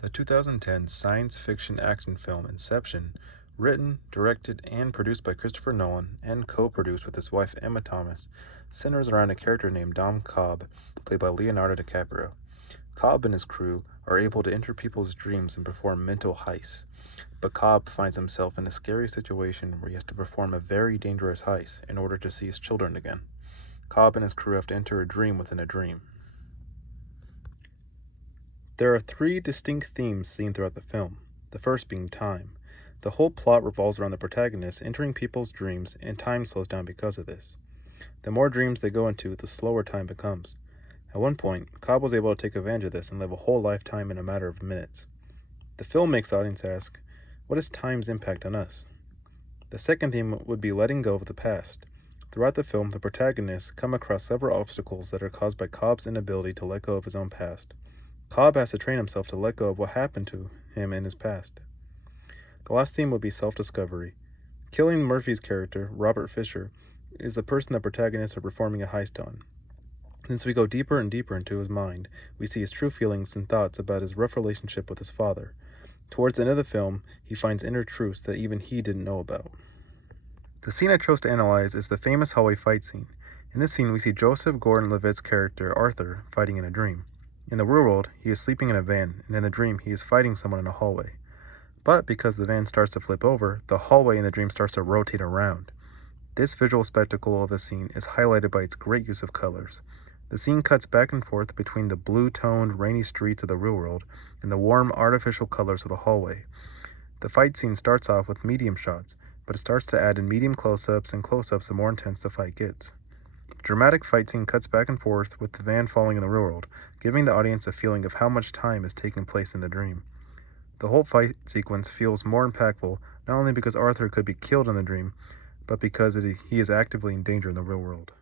The 2010 science fiction action film Inception, written, directed, and produced by Christopher Nolan and co-produced with his wife Emma Thomas, centers around a character named Dom Cobb, played by Leonardo DiCaprio. Cobb and his crew are able to enter people's dreams and perform mental heists, but Cobb finds himself in a scary situation where he has to perform a very dangerous heist in order to see his children again. Cobb and his crew have to enter a dream within a dream. There are three distinct themes seen throughout the film, the first being time. The whole plot revolves around the protagonist entering people's dreams, and time slows down because of this. The more dreams they go into, the slower time becomes. At one point, Cobb was able to take advantage of this and live a whole lifetime in a matter of minutes. The film makes the audience ask, what is time's impact on us? The second theme would be letting go of the past. Throughout the film, the protagonists come across several obstacles that are caused by Cobb's inability to let go of his own past. Cobb has to train himself to let go of what happened to him in his past. The last theme would be self-discovery. Cillian Murphy's character, Robert Fisher, is the person the protagonists are performing a heist on. Since we go deeper and deeper into his mind, we see his true feelings and thoughts about his rough relationship with his father. Towards the end of the film, he finds inner truths that even he didn't know about. The scene I chose to analyze is the famous hallway fight scene. In this scene, we see Joseph Gordon-Levitt's character, Arthur, fighting in a dream. In the real world, he is sleeping in a van, and in the dream, he is fighting someone in a hallway. But because the van starts to flip over, the hallway in the dream starts to rotate around. This visual spectacle of a scene is highlighted by its great use of colors. The scene cuts back and forth between the blue-toned, rainy streets of the real world and the warm, artificial colors of the hallway. The fight scene starts off with medium shots, but it starts to add in medium close-ups and close-ups the more intense the fight gets. The dramatic fight scene cuts back and forth with the van falling in the real world, giving the audience a feeling of how much time is taking place in the dream. The whole fight sequence feels more impactful, not only because Arthur could be killed in the dream, but because he is actively in danger in the real world.